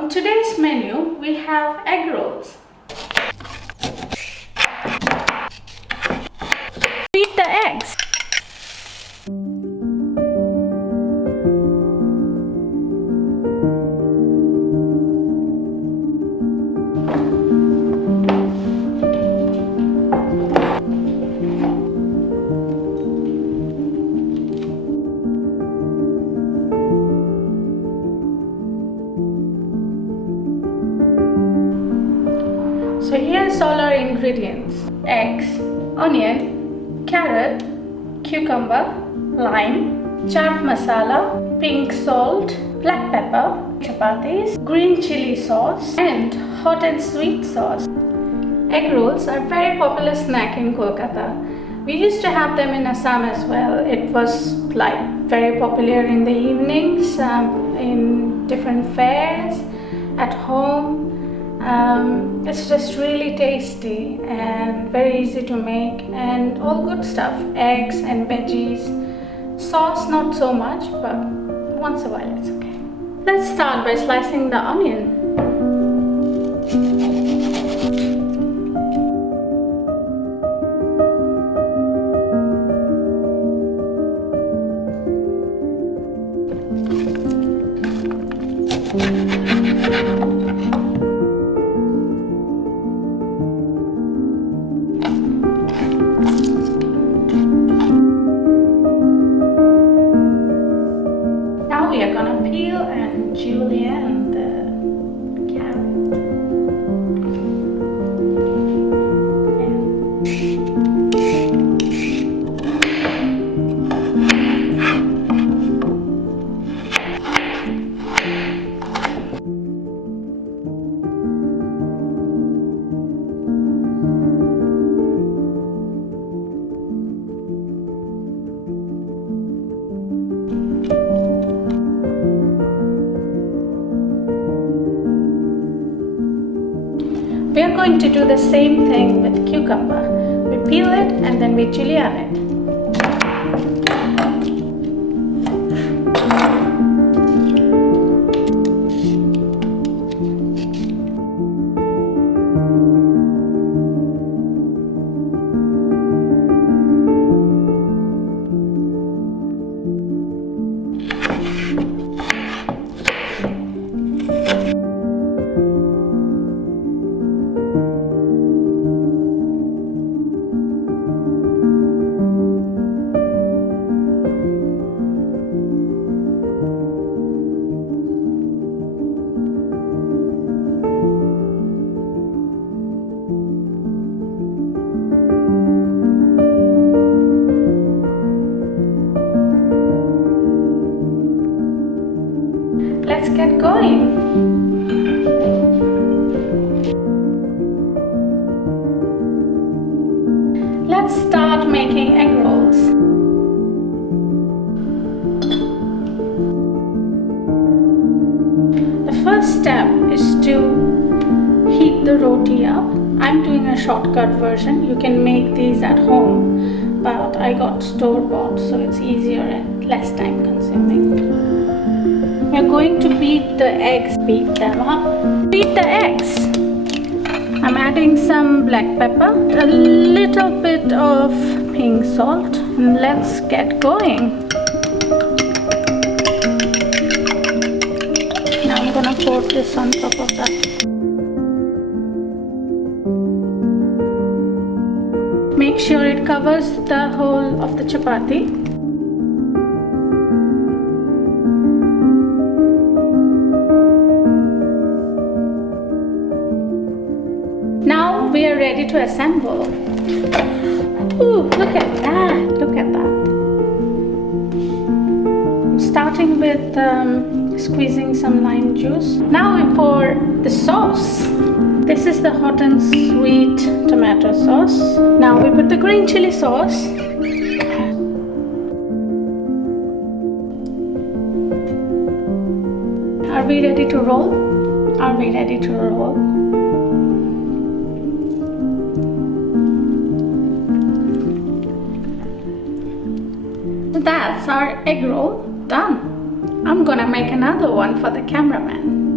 On today's menu, we have egg rolls. Beat the eggs. So here's all our ingredients: eggs, onion, carrot, cucumber, lime, chaat masala, pink salt, black pepper, chapatis, green chili sauce, and hot and sweet sauce. Egg rolls are a very popular snack in Kolkata. We used to have them in Assam as well. It was like very popular in the evenings, in different fairs, at home. It's just really tasty and very easy to make, and all good stuff: eggs and veggies. Sauce not so much, but once a while it's okay. Let's start by slicing the onion. We are gonna peel and julienne the carrot. We are going to do the same thing with cucumber. We peel it and then we julienne it. Let's get going. Let's start making egg rolls. The first step is to heat the roti up. I'm doing a shortcut version. You can make these at home, but I got store-bought, so it's easier and less time consuming. We're going to beat the eggs. Beat them up. Beat the eggs. I'm adding some black pepper, a little bit of pink salt, and let's get going. Now I'm gonna pour this on top of that. Make sure it covers the whole of the chapati. Now we are ready to assemble. Ooh, look at that! Look at that. I'm starting with squeezing some lime juice. Now we pour the sauce. This is the hot and sweet tomato sauce. Now we put the green chili sauce. Are we ready to roll? Are we ready to roll? That's our egg roll done. I'm gonna make another one for the cameraman.